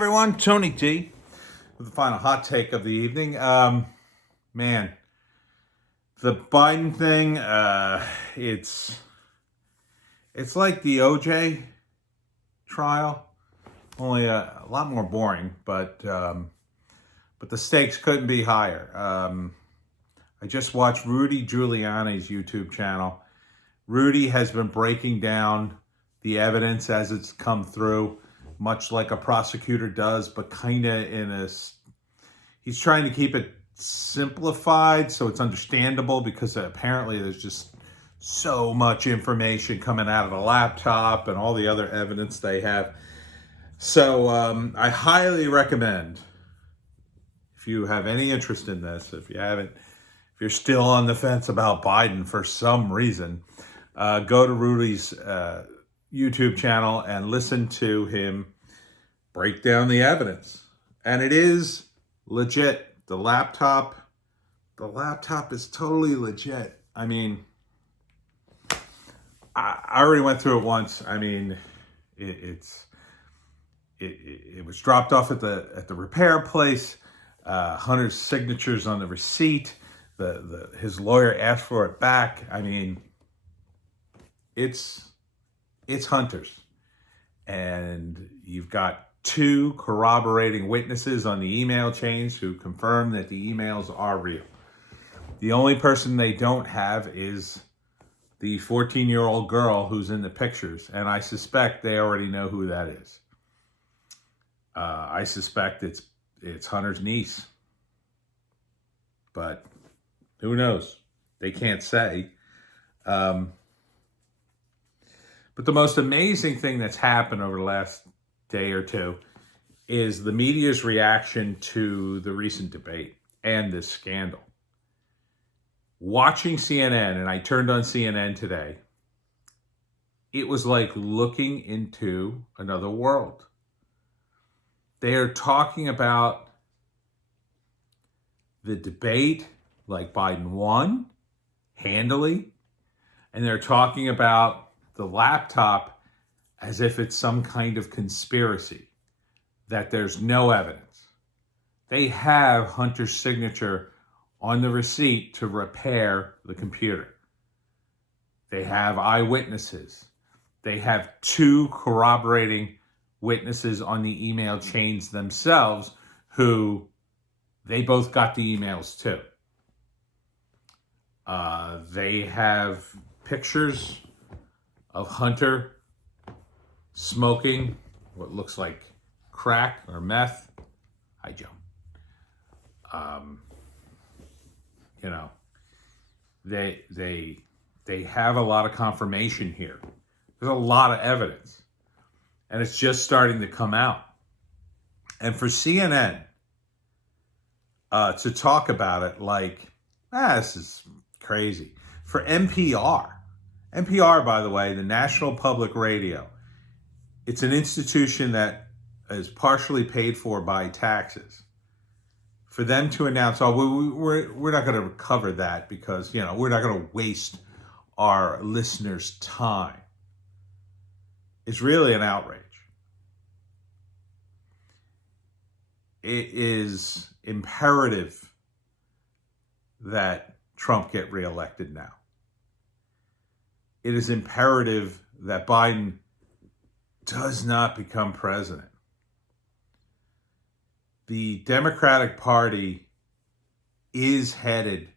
everyone, Tony T with the final hot take of the evening. Man, the Biden thing, it's like the OJ trial, only a lot more boring, but the stakes couldn't be higher. I just watched Rudy Giuliani's YouTube channel. Rudy has been breaking down the evidence as it's come through, much like a prosecutor does, but kind of he's trying to keep it simplified so it's understandable, because apparently there's just so much information coming out of the laptop and all the other evidence they have. So I highly recommend, if you have any interest in this, if you're still on the fence about Biden for some reason, go to Rudy's YouTube channel and listen to him break down the evidence. And it is legit. The laptop is totally legit. I mean, I already went through it once. I mean, it was dropped off at the repair place. Hunter's signatures on the receipt. His lawyer asked for it back. I mean, it's Hunter's, and you've got two corroborating witnesses on the email chains who confirm that the emails are real. The only person they don't have is the 14-year-old girl who's in the pictures, and I suspect they already know who that is. I suspect it's Hunter's niece, but who knows? They can't say. But the most amazing thing that's happened over the last day or two is the media's reaction to the recent debate and this scandal. Watching CNN, and I turned on CNN today, it was like looking into another world. They are talking about the debate like Biden won handily, and they're talking about the laptop as if it's some kind of conspiracy, that there's no evidence. They have Hunter's signature on the receipt to repair the computer. They have eyewitnesses. They have two corroborating witnesses on the email chains themselves who they both got the emails too. They have pictures of Hunter smoking what looks like crack or meth. Hi, Joe. They have a lot of confirmation here. There's a lot of evidence, and it's just starting to come out. And for CNN to talk about it like, this is crazy. For NPR, by the way, the National Public Radio, it's an institution that is partially paid for by taxes. For them to announce, we're not going to cover that because, we're not going to waste our listeners' time, it's really an outrage. It is imperative that Trump get reelected now. It is imperative that Biden does not become president. The Democratic Party is headed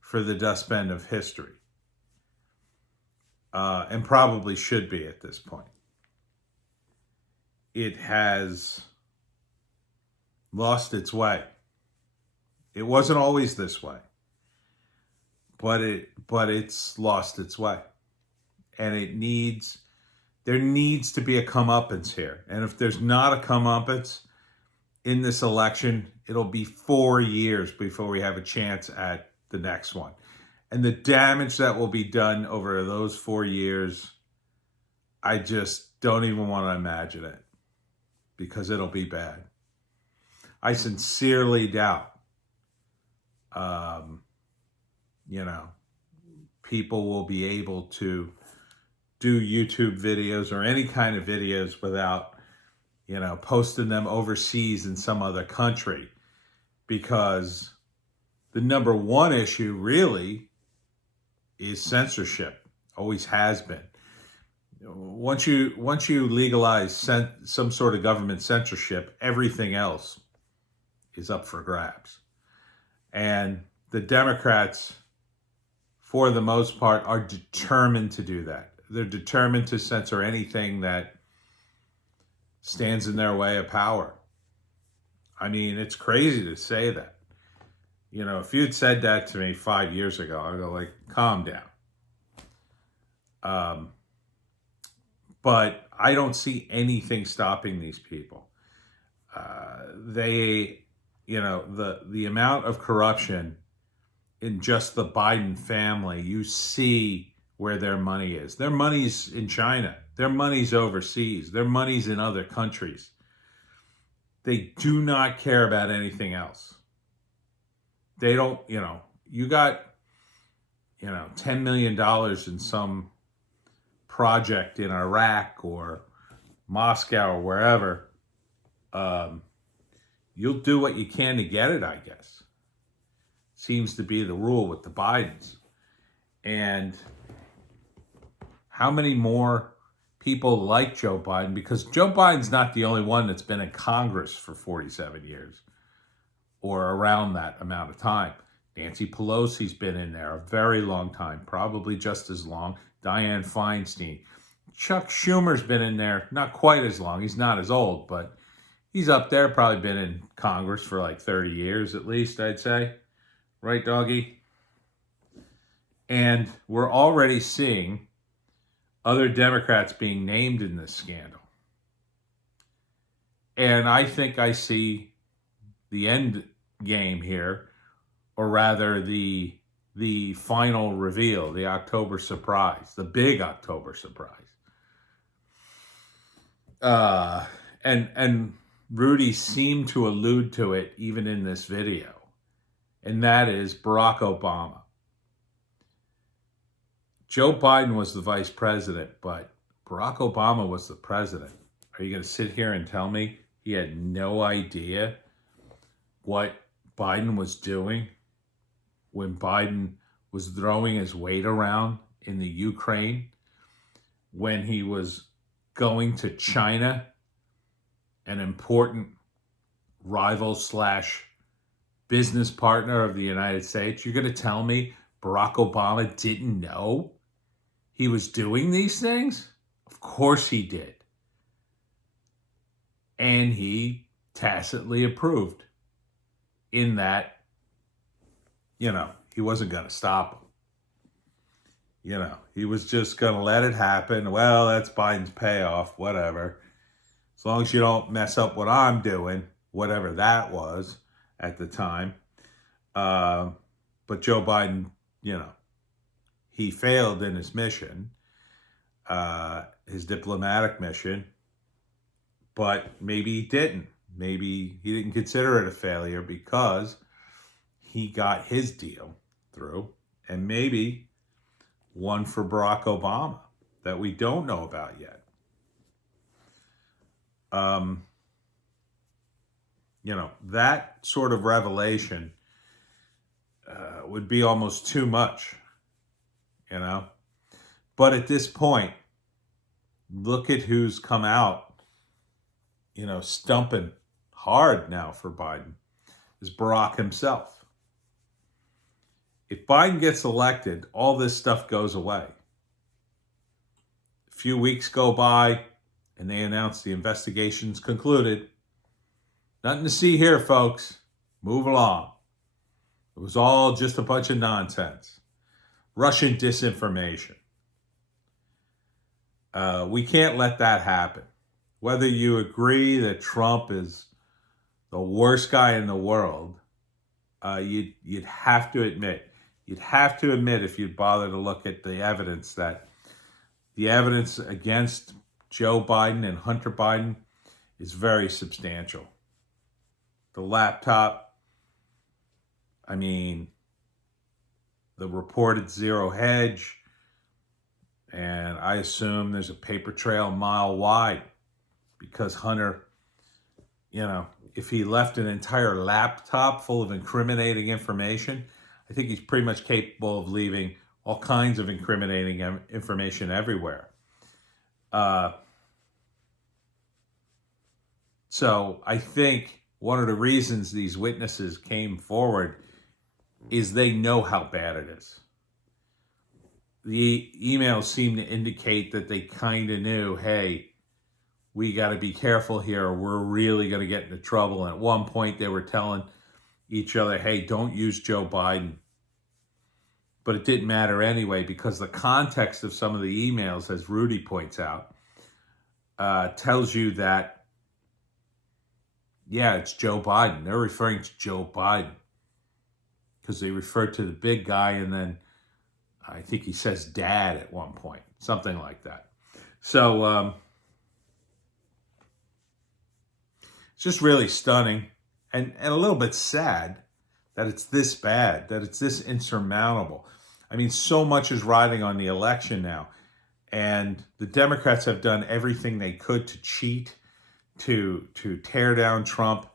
for the dustbin of history, and probably should be at this point. It has lost its way. It wasn't always this way, but it's lost its way. And there needs to be a comeuppance here. And if there's not a comeuppance in this election, it'll be 4 years before we have a chance at the next one. And the damage that will be done over those 4 years, I just don't even want to imagine it, because it'll be bad. I sincerely doubt, people will be able to do YouTube videos or any kind of videos without, posting them overseas in some other country, because the number one issue really is censorship. Always has been. Once you legalize some sort of government censorship, everything else is up for grabs. And the Democrats, for the most part, are determined to do that. They're determined to censor anything that stands in their way of power. I mean, it's crazy to say that. If you'd said that to me 5 years ago, I'd go like, calm down. But I don't see anything stopping these people. The amount of corruption in just the Biden family, you see where their money is. Their money's in China. Their money's overseas. Their money's in other countries. They do not care about anything else. They don't, you got, $10 million in some project in Iraq or Moscow or wherever. You'll do what you can to get it, I guess. Seems to be the rule with the Bidens. And how many more people like Joe Biden? Because Joe Biden's not the only one that's been in Congress for 47 years or around that amount of time. Nancy Pelosi's been in there a very long time, probably just as long. Dianne Feinstein. Chuck Schumer's been in there not quite as long. He's not as old, but he's up there, probably been in Congress for like 30 years at least, I'd say. Right, doggy? And we're already seeing other Democrats being named in this scandal. And I think I see the end game here, or rather the final reveal, the October surprise, the big October surprise. And Rudy seemed to allude to it even in this video, and that is Barack Obama. Joe Biden was the vice president, but Barack Obama was the president. Are you going to sit here and tell me he had no idea what Biden was doing when Biden was throwing his weight around in the Ukraine, when he was going to China, an important rival / business partner of the United States? You're going to tell me Barack Obama didn't know he was doing these things? Of course he did. And he tacitly approved in that, he wasn't going to stop him. He was just going to let it happen. Well, that's Biden's payoff, whatever. As long as you don't mess up what I'm doing, whatever that was at the time. But Joe Biden, he failed in his mission, his diplomatic mission, but maybe he didn't. Maybe he didn't consider it a failure because he got his deal through, and maybe one for Barack Obama that we don't know about yet. That sort of revelation would be almost too much, But at this point, look at who's come out, stumping hard now for Biden, is Barack himself. If Biden gets elected, all this stuff goes away. A few weeks go by, and they announce the investigation's concluded. Nothing to see here, folks. Move along. It was all just a bunch of nonsense. Russian disinformation. We can't let that happen. Whether you agree that Trump is the worst guy in the world, you'd have to admit, if you'd bother to look at the evidence, that the evidence against Joe Biden and Hunter Biden is very substantial. The laptop, the reported zero hedge, and I assume there's a paper trail a mile wide because Hunter if he left an entire laptop full of incriminating information, I think he's pretty much capable of leaving all kinds of incriminating information everywhere. So I think one of the reasons these witnesses came forward is they know how bad it is. The emails seem to indicate that they kind of knew, hey, we got to be careful here, or we're really going to get into trouble. And at one point they were telling each other, hey, don't use Joe Biden. But it didn't matter anyway, because the context of some of the emails, as Rudy points out, tells you that, yeah, it's Joe Biden. They're referring to Joe Biden because they refer to the big guy, and then I think he says dad at one point, something like that. So it's just really stunning and a little bit sad that it's this bad, that it's this insurmountable. I mean, so much is riding on the election now. And the Democrats have done everything they could to cheat, to tear down Trump,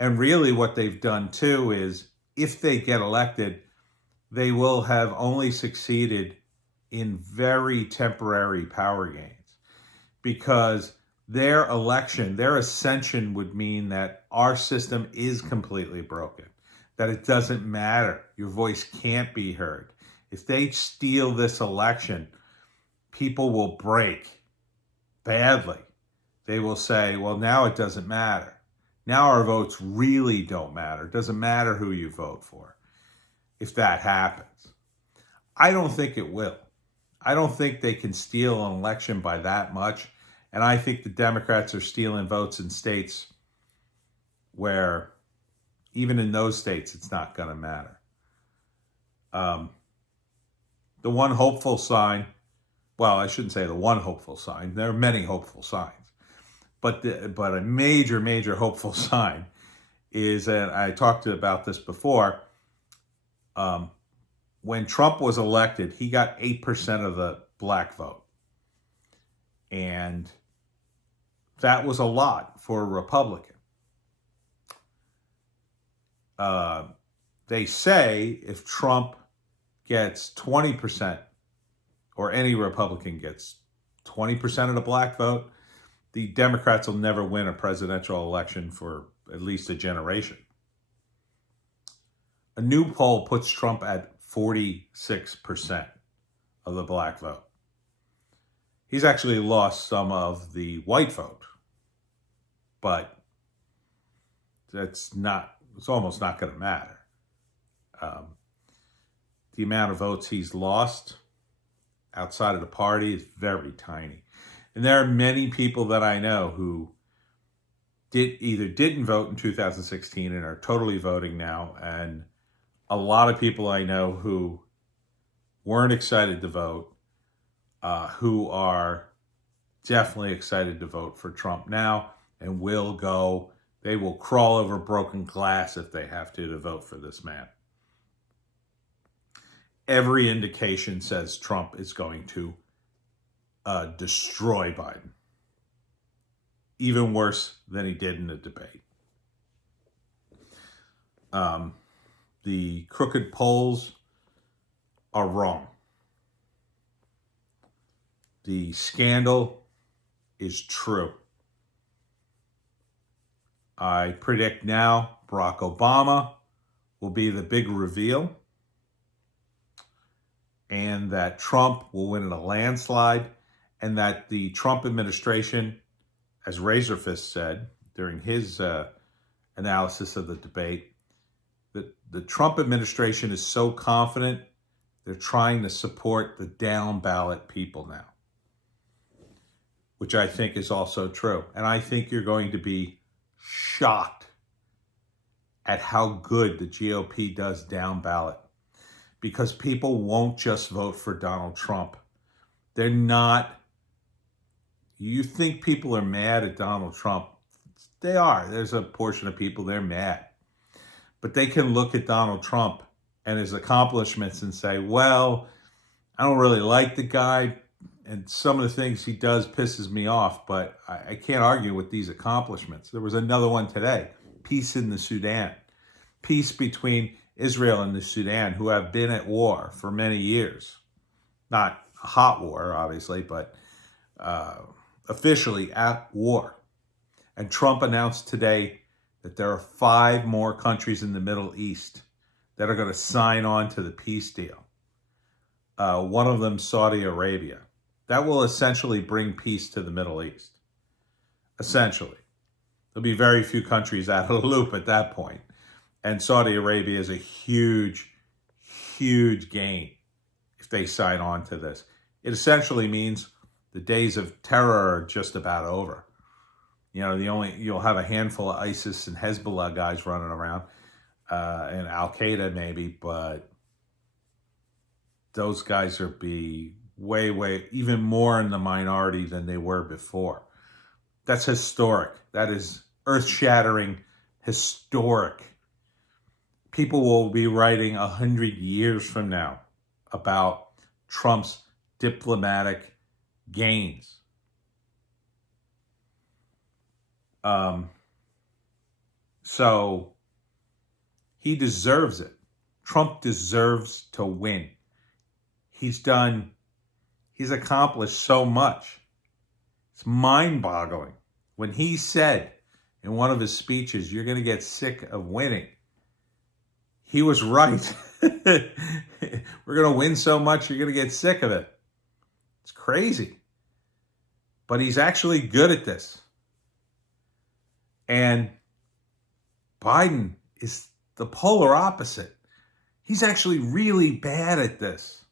And really what they've done too is, if they get elected, they will have only succeeded in very temporary power gains, because their election, their ascension would mean that our system is completely broken, that it doesn't matter. Your voice can't be heard. If they steal this election, people will break badly. They will say, well, now it doesn't matter. Now our votes really don't matter. It doesn't matter who you vote for if that happens. I don't think it will. I don't think they can steal an election by that much. And I think the Democrats are stealing votes in states where, even in those states, it's not going to matter. The one hopeful sign, well, I shouldn't say the one hopeful sign. There are many hopeful signs. But a major, major hopeful sign is, and I talked about this before, when Trump was elected, he got 8% of the black vote. And that was a lot for a Republican. They say if Trump gets 20%, or any Republican gets 20% of the black vote, the Democrats will never win a presidential election for at least a generation. A new poll puts Trump at 46% of the black vote. He's actually lost some of the white vote, but it's almost not going to matter. The amount of votes he's lost outside of the party is very tiny. And there are many people that I know who either didn't vote in 2016 and are totally voting now, and a lot of people I know who weren't excited to vote, who are definitely excited to vote for Trump now, and will go. They will crawl over broken glass if they have to vote for this man. Every indication says Trump is going to destroy Biden, even worse than he did in the debate. The crooked polls are wrong. The scandal is true. I predict now Barack Obama will be the big reveal, and that Trump will win in a landslide, and that the Trump administration, as Razorfist said during his analysis of the debate, that the Trump administration is so confident they're trying to support the down ballot people now, which I think is also true. And I think you're going to be shocked at how good the GOP does down ballot, because people won't just vote for Donald Trump. They're not. You think people are mad at Donald Trump? They are. There's a portion of people, they're mad. But they can look at Donald Trump and his accomplishments and say, well, I don't really like the guy, and some of the things he does pisses me off, but I can't argue with these accomplishments. There was another one today, peace in the Sudan, peace between Israel and the Sudan, who have been at war for many years. Not a hot war, obviously, but officially at war. And Trump announced today that there are 5 more countries in the Middle East that are going to sign on to the peace deal. One of them, Saudi Arabia. That will essentially bring peace to the Middle East. Essentially. There'll be very few countries out of the loop at that point. And Saudi Arabia is a huge, huge gain if they sign on to this. It essentially means the days of terror are just about over. You know, you'll have a handful of ISIS and Hezbollah guys running around, and Al-Qaeda maybe, but those guys are be way, even more in the minority than they were before. That's historic. That is earth-shattering, historic. People will be writing 100 years from now about Trump's diplomatic gains. So he deserves it. Trump deserves to win. He's accomplished so much. It's mind-boggling. When he said in one of his speeches, you're going to get sick of winning, he was right. We're going to win so much, you're going to get sick of it. It's crazy. But he's actually good at this. And Biden is the polar opposite. He's actually really bad at this.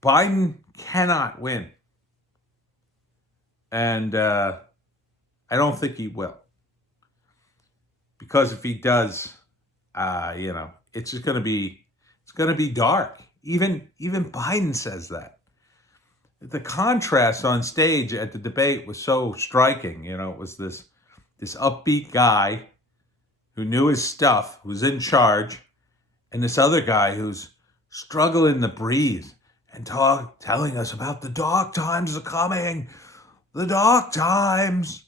Biden cannot win. And I don't think he will. Because if he does, it's just going to be dark. Even Biden says that. The contrast on stage at the debate was so striking. You know, it was this upbeat guy who knew his stuff, who was in charge, and this other guy who's struggling to breathe and telling us about the dark times are coming. The dark times.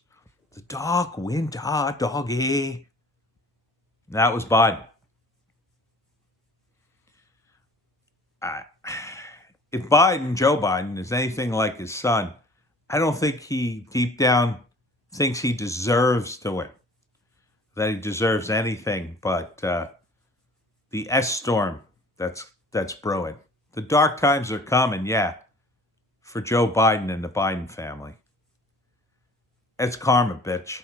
The dark winter, doggy. That was Biden. If Joe Biden, is anything like his son, I don't think he deep down thinks he deserves to win. That he deserves anything but the S-storm that's brewing. The dark times are coming, yeah, for Joe Biden and the Biden family. It's karma, bitch.